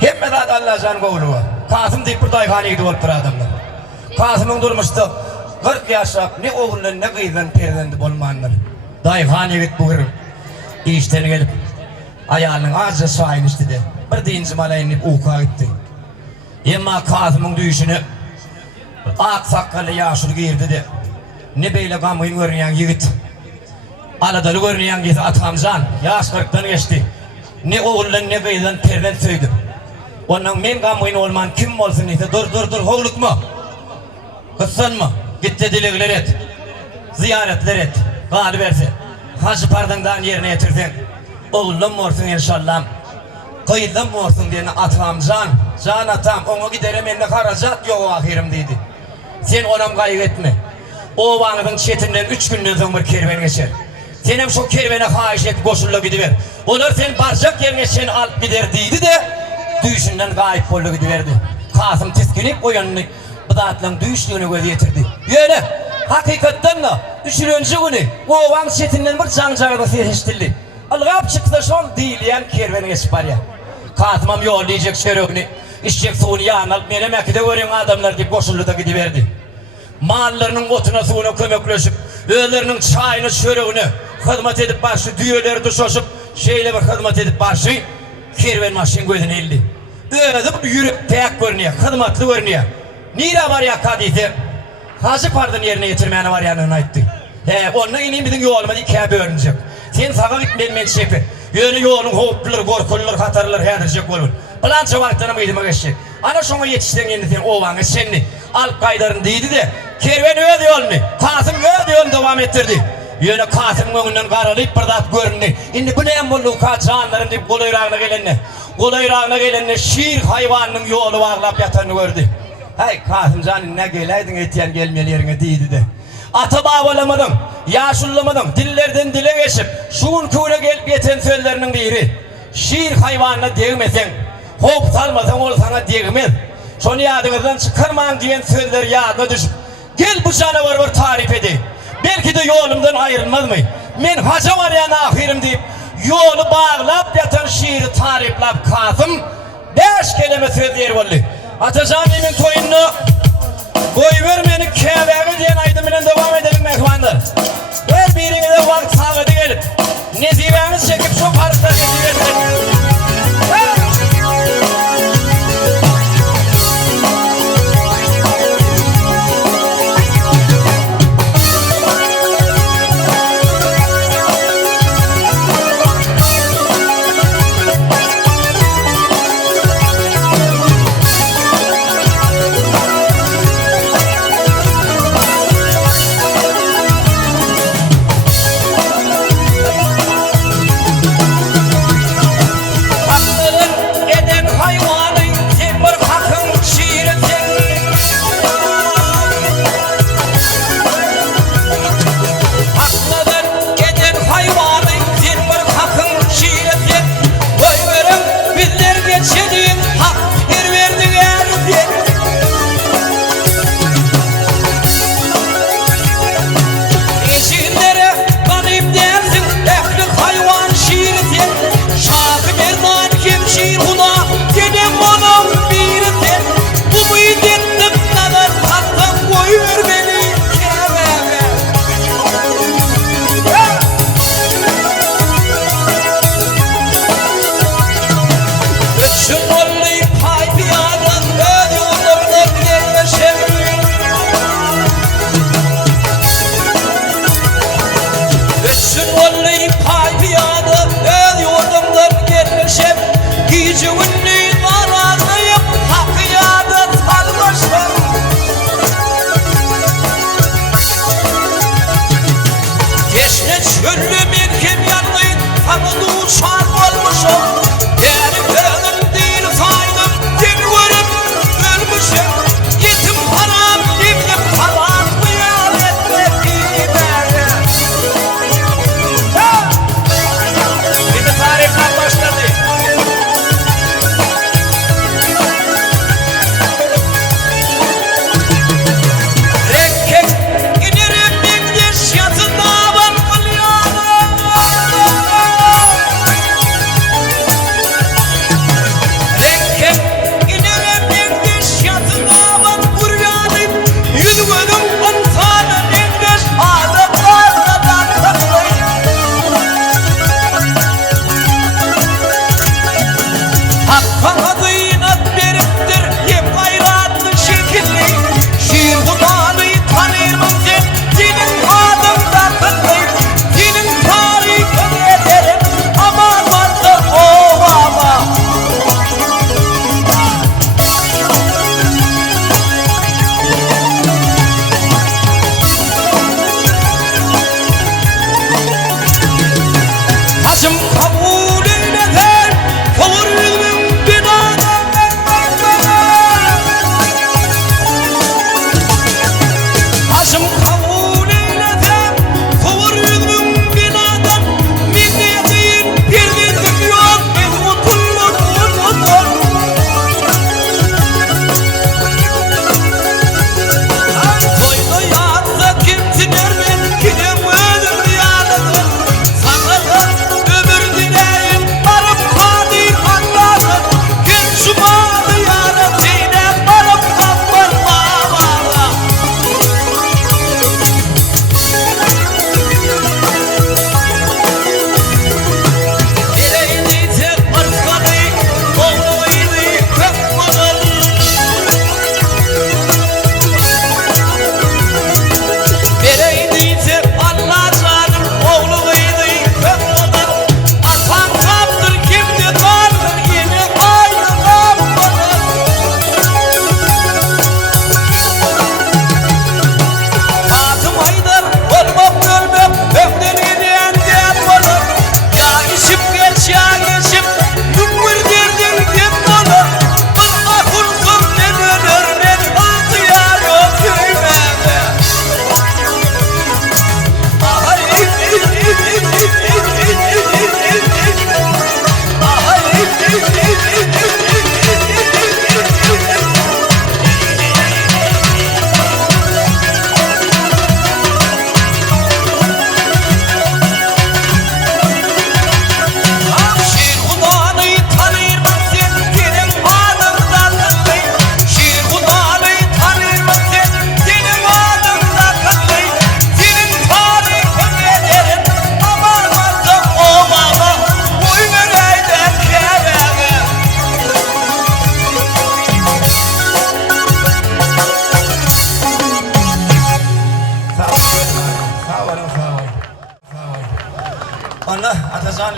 Hemme zat Allah can qowlu var. Kasım deyip bir dayxana gidip olup adamlar. Kasım'ın durmuştu 40 yaşap ne oğulun ne kıydan perdendi bolmanlar. Dayxana git bugürüm. İşten gelip ayağının azca sağın istedi. Bir deyinci malayınıp uqa gitti. Emma Kasım'ın düyüşünü ak sakkalı yaşlı giyirdi de. Ne beyle gamıyın görünen yigit. Aladalı görünen yigit Atamcan. Yaş 40'tan geçti. Ne oğulun ne kıydan perden söydü. Onun men gamıyın olman kim olsun ise dur hoğluk mu? Kıssan mı? Gitti dilekler et. Ziyaretler et. Gani verse. Hacı pardından yerine getirsen. Oğlum olsun inşallah. Kıydım olsun diye Atamcan. Can atam onu giderim enne haracak yok ahirim dedi. Sen onam kaybetme. O vanıdın çetinden 3 günden sonra bir kerven geçer. Senem şu kervene hahiş et koşulla gidiver. Onlar sen barcak yerine sen alıp gider deydi de düğüşünden gayip bollu gidiverdi. Kasım tiskinip o yanını bıdağıtlan düğüşlüğünü göz getirdi. Böyle hakikatten de 3 günü o van çetinden bir cancarda sesiştirdi. Algap çıktı son değil yani kervene geçip var ya. Kasım'am yollayacak şerefini. İşçek suyunu yağın alıp benim ekide görün adamlar deyip koşullu da gidiverdi. Mallarının otuna suyuna kömekleşip, öğlerinin çayını şöreğini hizmet edip başı, düğeleri düşoşup, şeyle bir hizmet edip başı, kerven maşın gözüne eldi. Öğredip yürüp tek görünüyor, hizmetli görünüyor. Nira var ya kadiydi, Hacı pardon yerine getirmeyene var yanına aitti. Onunla ineyim bizim yoluma diye öğrenecek. Sen sağa gitmeyin men şefi. Yönü yolun hoplular, korkullar, hatarlar hedirecek olun. Plança vaktana mıydıma geçecek. Ana şuna yetişten yendi sen oğlanı senni. Alp kaydarın deydi de kerven öğde yolunu. Kasım öğde yolunu devam ettirdi. Yönü Kasım önünden karalayıp bırdat görünü. Şimdi bu ne embollu kaçağınların deyip kol ayrağına gelenine. Kol ayrağına gelenine şiir hayvanının yolu bağlap yatanını gördü. Hay Kasım canın ne geleydin etiyen gelmeli yerine deydi de. Atı bağlamadın, yaşullamadın, dillerden dile geçip şuun kuyuna gelip yeten sözlerinin biri. Şiir hayvanına değmesen, hop salmasan ol sana değmez. Şunu yadınızdan çıkarman diyen sözler yadına düşüp gel bu canavar var tarif edeyim. Belki de yolumdan ayrılmaz mı? Men hacı var ya ahirim deyip yolu bağlap yatan şiiri tariflap Kasım 5 kelime söz yer oldu. Atacağım emin toyunu koyver beni keveri diyen aydımıyla devam edelim mehmanlar. Her birine de vakit sağladı gelip nezivemiz çekip şu parkta nezivemiz.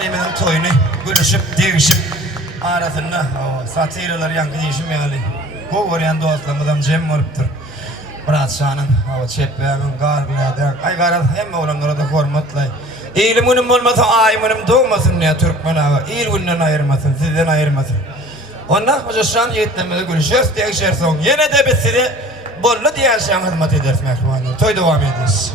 Annemin toyunu gülüşüp, değişip arasında satiralar yankı değişmeyeli. Koğuryan dostlarımızdan Cem varıptır. Murat Şah'ın, Çepbeğinin, Gargıladan, ay garal hem olanlara da hormatlay. İlmunum olmasa aymunum doğmasın ya Türkmen ağa. İlmundan ayırmasın, sizden ayırmasın. Ondan hoca şan yetlemede gülüşüyoruz diye son. Yine de biz size bollu diye şan hizmet ederiz mehruvanlar. Toy devam ederiz.